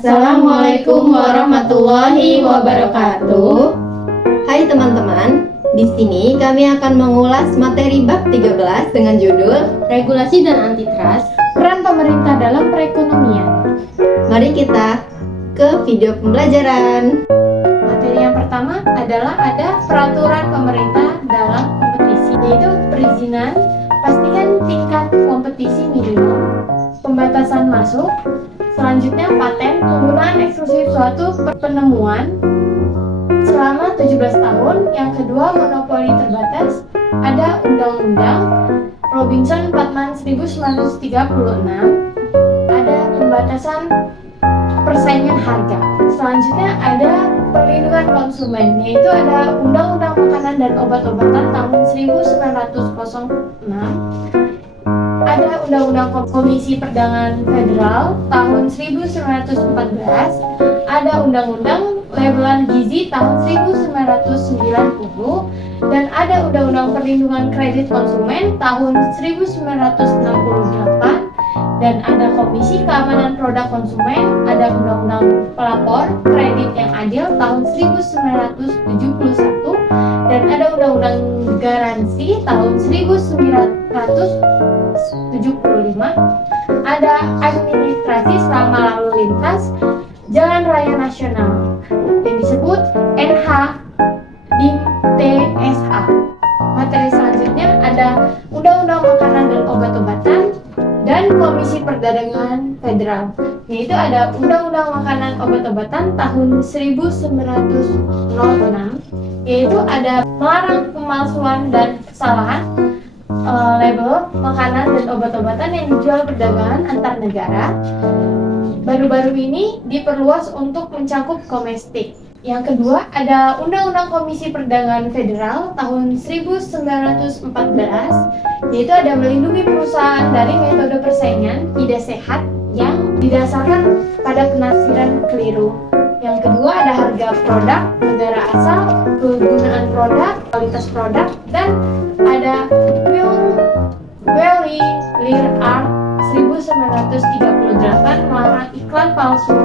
Assalamualaikum warahmatullahi wabarakatuh. Hai teman-teman, di sini kami akan mengulas materi bab 13 dengan judul Regulasi dan Antitrust, Peran Pemerintah dalam Perekonomian. Mari kita ke video pembelajaran. Materi yang pertama adalah ada peraturan pemerintah dalam kompetisi, yaitu perizinan, pastikan tingkat kompetisi minimum, pembatasan masuk, selanjutnya paten, penggunaan eksklusif suatu penemuan selama 17 tahun. Yang kedua, monopoli terbatas, ada Undang-Undang Robinson-Patman 1936, ada pembatasan persaingan harga. Selanjutnya ada perlindungan konsumen, yaitu ada Undang-Undang Makanan dan Obat-obatan tahun 1906, ada Undang-Undang Komisi Perdagangan Federal tahun 1914, ada Undang-Undang Labelan Gizi tahun 1990, dan ada Undang-Undang Perlindungan Kredit Konsumen tahun 1968, dan ada Komisi Keamanan Produk Konsumen, ada Undang-Undang Pelapor Kredit yang Adil tahun 1971, dan ada Undang-Undang Garansi tahun 1975, ada Administrasi Selama Lalu Lintas Jalan Raya Nasional yang disebut NH-DIM-TSA. Materi selanjutnya ada Undang-Undang Makanan dan Obat-obatan dan Komisi Perdagangan Federal, yaitu ada Undang-Undang Makanan Obat-obatan tahun 1906, yaitu ada melarang pemalsuan dan kesalahan label makanan dan obat-obatan yang dijual perdagangan antar negara. Baru-baru ini diperluas untuk mencakup domestik. Yang kedua ada Undang-Undang Komisi Perdagangan Federal tahun 1914, yaitu ada melindungi perusahaan dari metode persaingan tidak sehat yang didasarkan pada penafsiran keliru. Yang kedua ada harga produk, negara asal, kegunaan produk, kualitas produk, dan ada Welly Lear Art 1938 melarang iklan palsu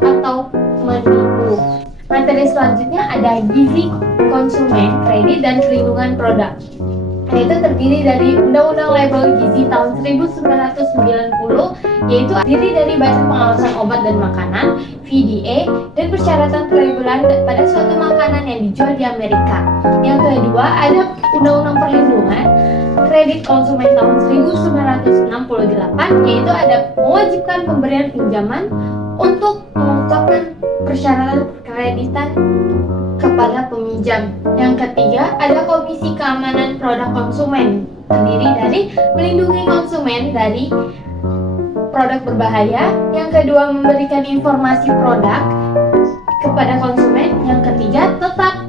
atau menipu. Materi selanjutnya ada gizi konsumen, kredit, dan perlindungan produk, yaitu terdiri dari Undang-Undang Label Gizi tahun 1990, yaitu terdiri dari Badan Pengawasan Obat dan Makanan (FDA) dan persyaratan pelabelan pada suatu makanan yang dijual di Amerika. Yang kedua ada Undang-Undang Perlindungan Kredit Konsumen tahun 1968, yaitu ada mewajibkan pemberian pinjaman untuk mengungkapkan persyaratan kreditan kepada peminjam. Yang ketiga ada Komisi Keamanan Produk Konsumen, terdiri dari melindungi konsumen dari produk berbahaya. Yang kedua memberikan informasi produk kepada konsumen. Yang ketiga tetap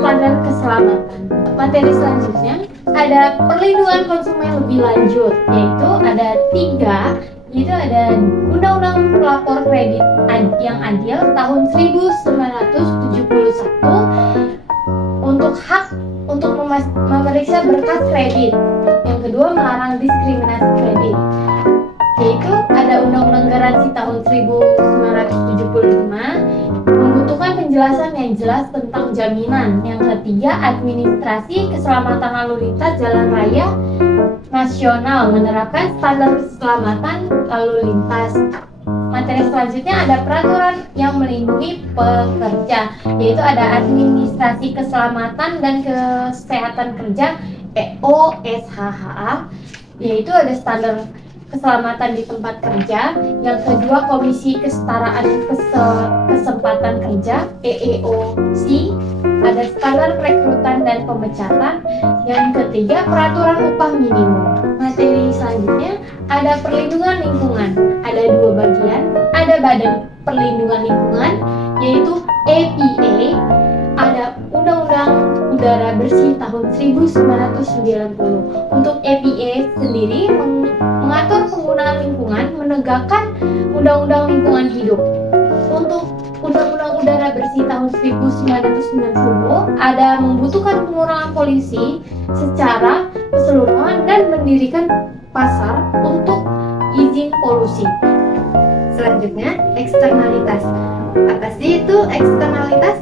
standar keselamatan. Materi selanjutnya ada perlindungan konsumen lebih lanjut, yaitu ada 3, yaitu ada Undang-Undang Pelapor Kredit yang Adil tahun 1971 untuk hak untuk memeriksa berkas kredit. Yang kedua melarang diskriminasi kredit, yaitu ada Undang-Undang Garansi tahun 1975 membutuhkan penjelasan yang jelas tentang jaminan. Yang ketiga Administrasi Keselamatan Lalu Lintas Jalan Raya Nasional menerapkan standar keselamatan lalu lintas. Materi selanjutnya ada peraturan yang melindungi pekerja, yaitu ada Administrasi Keselamatan dan Kesehatan Kerja (EOSHA), yaitu ada standar keselamatan di tempat kerja. Yang kedua Komisi Kesetaraan Kesempatan Kerja (EEOC), ada standar perekrutan dan pemecatan. Yang ketiga peraturan upah minimum. Materi selanjutnya ada perlindungan lingkungan, ada 2 bagian, ada Badan Perlindungan Lingkungan yaitu EPA, ada Undang-Undang Udara Bersih tahun 1990. Untuk EPA sendiri mengatur penggunaan lingkungan, menegakkan Undang-Undang Lingkungan Hidup. Untuk Undang-Undang Udara Bersih tahun 1990 ada membutuhkan pengurangan polusi secara keseluruhan dan mendirikan pasar untuk izin polusi. Selanjutnya, eksternalitas. Apa sih itu eksternalitas?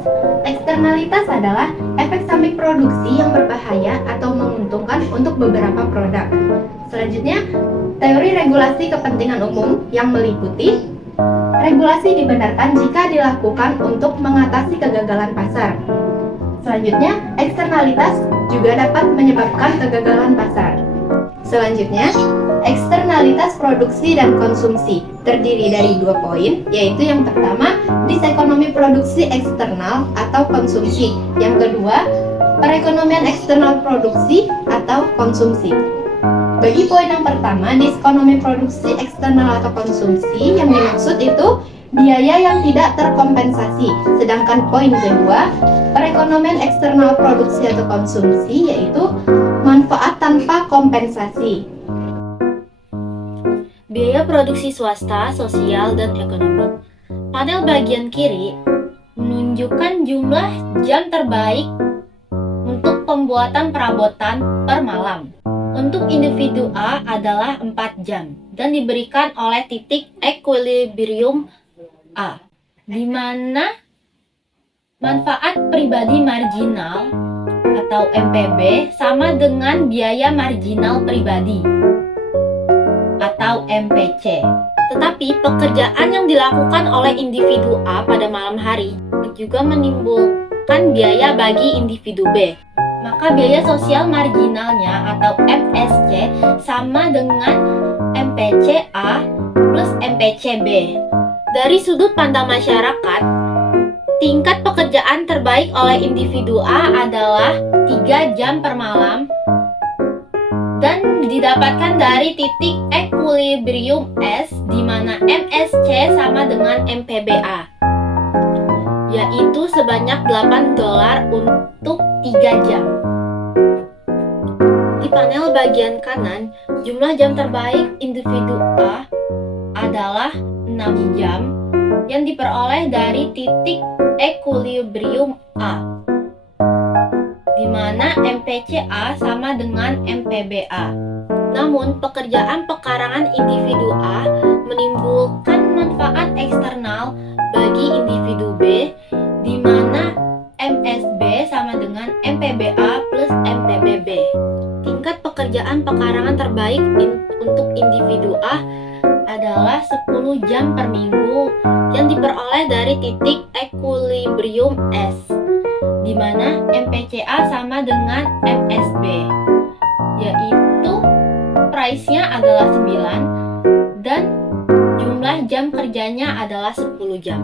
Eksternalitas adalah efek samping produksi yang berbahaya atau menguntungkan untuk beberapa produk. Selanjutnya, teori regulasi kepentingan umum yang meliputi regulasi dibenarkan jika dilakukan untuk mengatasi kegagalan pasar. Selanjutnya, eksternalitas juga dapat menyebabkan kegagalan pasar. Selanjutnya, eksternalitas produksi dan konsumsi terdiri dari 2 poin, yaitu yang pertama, disekonomi produksi eksternal atau konsumsi. Yang kedua, perekonomian eksternal produksi atau konsumsi. Bagi poin yang pertama, disekonomi produksi eksternal atau konsumsi, yang dimaksud itu biaya yang tidak terkompensasi. Sedangkan poin kedua, perekonomian eksternal produksi atau konsumsi, yaitu manfaat tanpa kompensasi. Biaya produksi swasta, sosial, dan ekonomi. Panel bagian kiri menunjukkan jumlah jam terbaik untuk pembuatan perabotan per malam. Untuk individu A adalah 4 jam dan diberikan oleh titik equilibrium A, di mana manfaat pribadi marginal atau MPB sama dengan biaya marginal pribadi atau MPC. Tetapi pekerjaan yang dilakukan oleh individu A pada malam hari juga menimbulkan biaya bagi individu B. Maka biaya sosial marginalnya atau MSC sama dengan MPC A plus MPC B. Dari sudut pandang masyarakat, tingkat pekerjaan terbaik oleh individu A adalah 3 jam per malam dan didapatkan dari titik equilibrium S, di mana MSC sama dengan MPBA, yaitu sebanyak $8 untuk 3 jam. Di panel bagian kanan, jumlah jam terbaik individu A adalah 6 jam yang diperoleh dari titik equilibrium A, di mana MPCA sama dengan MPBA. Namun, pekerjaan pekarangan individu A menimbulkan manfaat eksternal bagi individu B, di mana MSB sama dengan MPBA plus MPBB. Tingkat pekerjaan pekarangan terbaik untuk individu A adalah 10 jam per minggu yang diperoleh dari titik equilibrium S, di mana MPCA sama dengan MSB, yaitu price-nya adalah 9 dan jumlah jam kerjanya adalah 10 jam.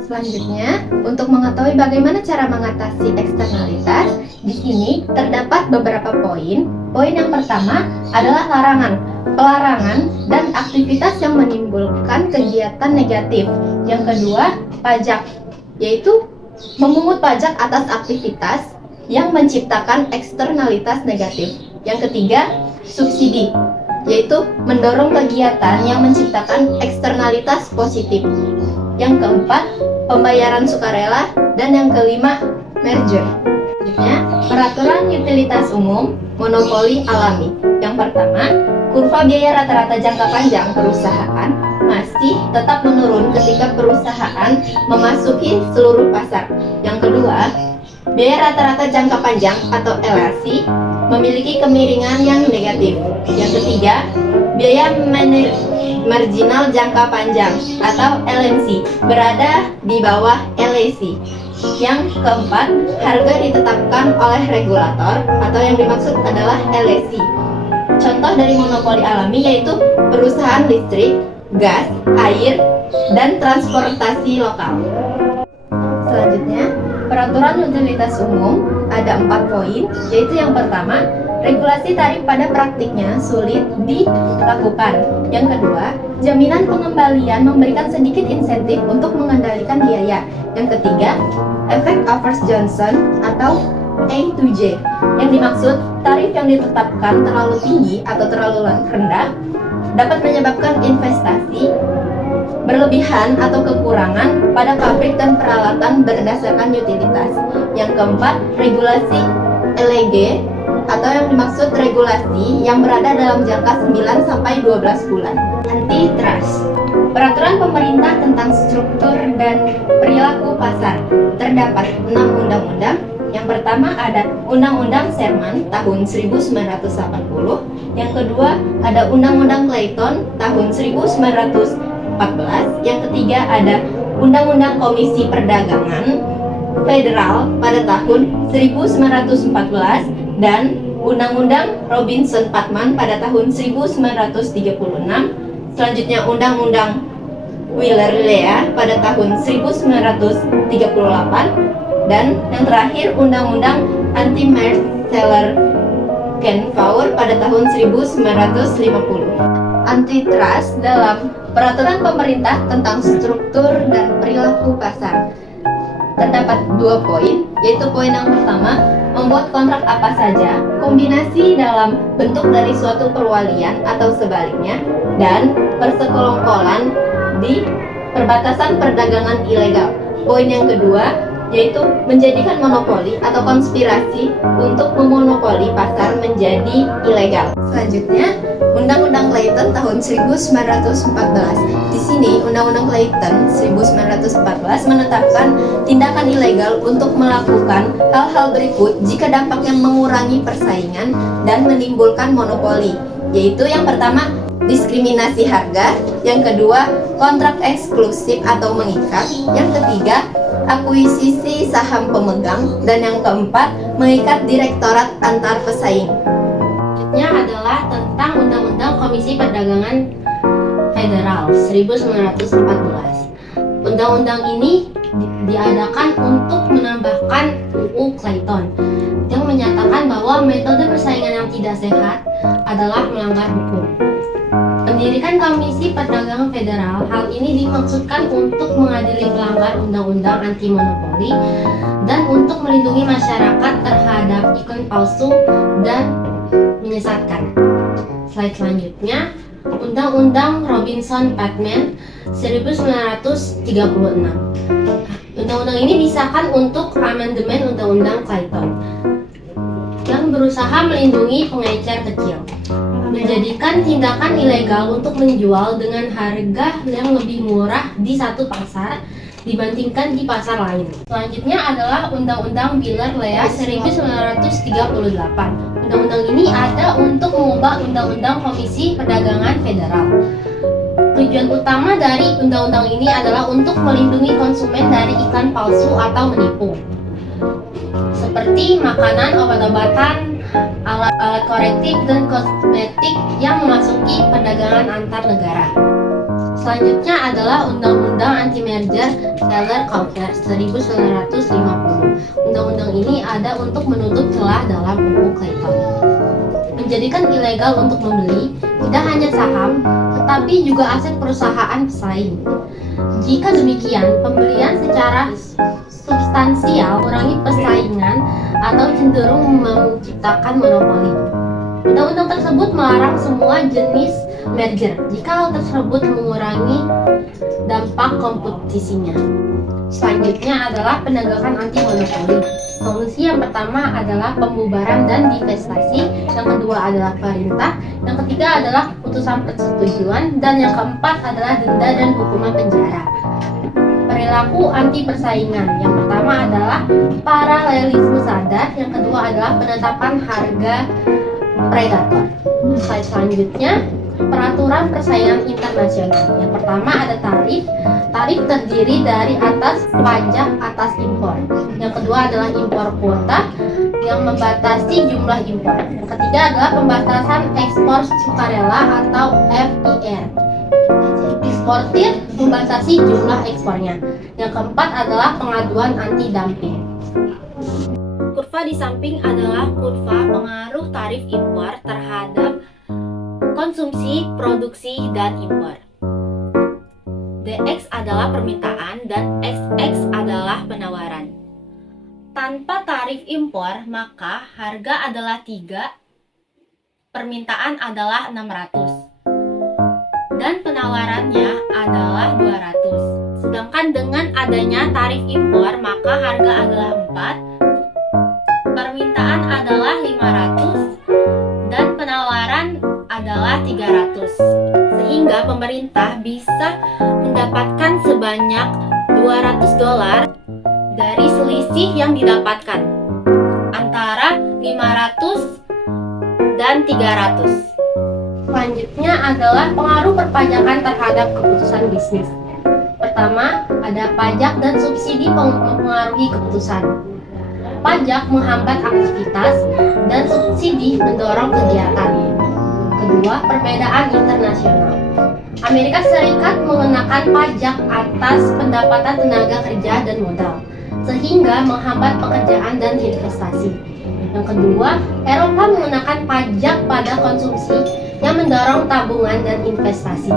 Selanjutnya, untuk mengetahui bagaimana cara mengatasi eksternalitas, di sini terdapat beberapa poin. Poin yang pertama adalah larangan, pelarangan, dan aktivitas yang menimbulkan kegiatan negatif. Yang kedua, pajak, yaitu memungut pajak atas aktivitas yang menciptakan eksternalitas negatif. Yang ketiga, subsidi, yaitu mendorong kegiatan yang menciptakan eksternalitas positif. Yang keempat, pembayaran sukarela, dan yang kelima, merger. Selanjutnya, peraturan utilitas umum monopoli alami. Yang pertama, kurva biaya rata-rata jangka panjang perusahaan masih tetap menurun ketika perusahaan memasuki seluruh pasar. Yang kedua, biaya rata-rata jangka panjang atau LRC memiliki kemiringan yang negatif. Yang ketiga, biaya marginal jangka panjang atau LMC berada di bawah LAC. Yang keempat, harga ditetapkan oleh regulator atau yang dimaksud adalah LAC. Contoh dari monopoli alami yaitu perusahaan listrik, gas, air, dan transportasi lokal. Selanjutnya, peraturan utilitas umum ada 4 poin, yaitu yang pertama, regulasi tarif pada praktiknya sulit dilakukan. Yang kedua, jaminan pengembalian memberikan sedikit insentif untuk mengendalikan biaya. Yang ketiga, efek Overs-Johnson atau A2J, yang dimaksud tarif yang ditetapkan terlalu tinggi atau terlalu rendah dapat menyebabkan investasi berlebihan atau kekurangan pada pabrik dan peralatan berdasarkan utilitas. Yang keempat, regulasi LEG atau yang dimaksud regulasi yang berada dalam jangka 9 sampai 12 bulan. Antitrust. Peraturan pemerintah tentang struktur dan perilaku pasar. Terdapat 6 undang-undang. Yang pertama ada Undang-Undang Sherman tahun 1980. Yang kedua ada Undang-Undang Clayton tahun 1914. Yang ketiga ada Undang-Undang Komisi Perdagangan Federal pada tahun 1914 dan Undang-Undang Robinson-Patman pada tahun 1936. Selanjutnya Undang-Undang Wheeler-Lea pada tahun 1938 dan yang terakhir Undang-Undang Anti-Marseller Kenfaur pada tahun 1950. Antitrust dalam peraturan pemerintah tentang struktur dan perilaku pasar. Terdapat 2 poin, yaitu poin yang pertama, membuat kontrak apa saja, kombinasi dalam bentuk dari suatu perwalian atau sebaliknya, dan persekongkolan di perbatasan perdagangan ilegal. Poin yang kedua, yaitu menjadikan monopoli atau konspirasi untuk memonopoli pasar menjadi ilegal. Selanjutnya, Undang-Undang Clayton tahun 1914. Di sini, Undang-Undang Clayton 1914 menetapkan tindakan ilegal untuk melakukan hal-hal berikut jika dampaknya mengurangi persaingan dan menimbulkan monopoli, yaitu yang pertama, diskriminasi harga, yang kedua, kontrak eksklusif atau mengikat, yang ketiga, akuisisi saham pemegang, dan yang keempat, mengikat direktorat antar pesaing. Selanjutnya adalah tentang Undang-Undang Komisi Perdagangan Federal 1914. Undang-undang ini diadakan untuk menambahkan UU Clayton yang menyatakan bahwa metode persaingan yang tidak sehat adalah melanggar hukum. Mendirikan Komisi Perdagangan Federal, hal ini dimaksudkan untuk mengadili pelanggar undang-undang anti monopoli dan untuk melindungi masyarakat terhadap iklan palsu dan menyesatkan. Slide selanjutnya, Undang-Undang Robinson-Patman 1936. Undang-undang ini disahkan untuk amandemen Undang-Undang Clayton yang berusaha melindungi pengecer kecil, menjadikan tindakan ilegal untuk menjual dengan harga yang lebih murah di satu pasar dibandingkan di pasar lain. Selanjutnya adalah Undang-Undang Wheeler-Lea 1938. Undang-undang ini ada untuk mengubah Undang-Undang Komisi Perdagangan Federal. Tujuan utama dari undang-undang ini adalah untuk melindungi konsumen dari iklan palsu atau menipu, seperti makanan, obat-obatan, alat korektif, dan kosmetik yang memasuki perdagangan antar negara. Selanjutnya adalah Undang-Undang Anti-Merger Seller Kaufer 1950. Undang-undang ini ada untuk menutup celah dalam UU Clayton, menjadikan ilegal untuk membeli tidak hanya saham, tetapi juga aset perusahaan pesaing. Jika demikian, pembelian secara substansial mengurangi persaingan atau cenderung menciptakan monopoli. Undang-undang tersebut melarang semua jenis merger jika hal tersebut mengurangi dampak kompetisinya. Selanjutnya adalah penegakan anti monopoli. Solusi yang pertama adalah pembubaran dan divestasi, yang kedua adalah perintah, yang ketiga adalah putusan persetujuan, dan yang keempat adalah denda dan hukuman penjara. Perilaku anti persaingan. Yang pertama adalah paralelisme sadar, yang kedua adalah penetapan harga predator. Slide selanjutnya, peraturan persaingan internasional. Yang pertama ada tarif. Tarif terdiri dari atas pajak atas impor. Yang kedua adalah impor kuota yang membatasi jumlah impor. Yang ketiga adalah pembatasan ekspor sukarela atau FIR. Eksportir membatasi jumlah ekspornya. Yang keempat adalah pengaduan anti dumping. Kurva di samping adalah kurva pengaruh tarif impor terhadap konsumsi, produksi, dan impor. DX adalah permintaan dan XX adalah penawaran. Tanpa tarif impor, maka harga adalah 3, permintaan adalah 600, dan penawarannya adalah 200. Sedangkan dengan adanya tarif impor, maka harga adalah 4, permintaan adalah 500, dan penawaran adalah 300. Sehingga sehingga pemerintah bisa mendapatkan sebanyak $200 dari selisih yang didapatkan antara 500 dan 300. Selanjutnya adalah pengaruh perpajakan terhadap keputusan bisnis. Pertama, ada pajak dan subsidi mempengaruhi keputusan. Pajak menghambat aktivitas dan subsidi mendorong kegiatan. Kedua, perbedaan internasional. Amerika Serikat mengenakan pajak atas pendapatan tenaga kerja dan modal, sehingga menghambat pekerjaan dan investasi. Yang kedua, Eropa mengenakan pajak pada konsumsi yang mendorong tabungan dan investasi.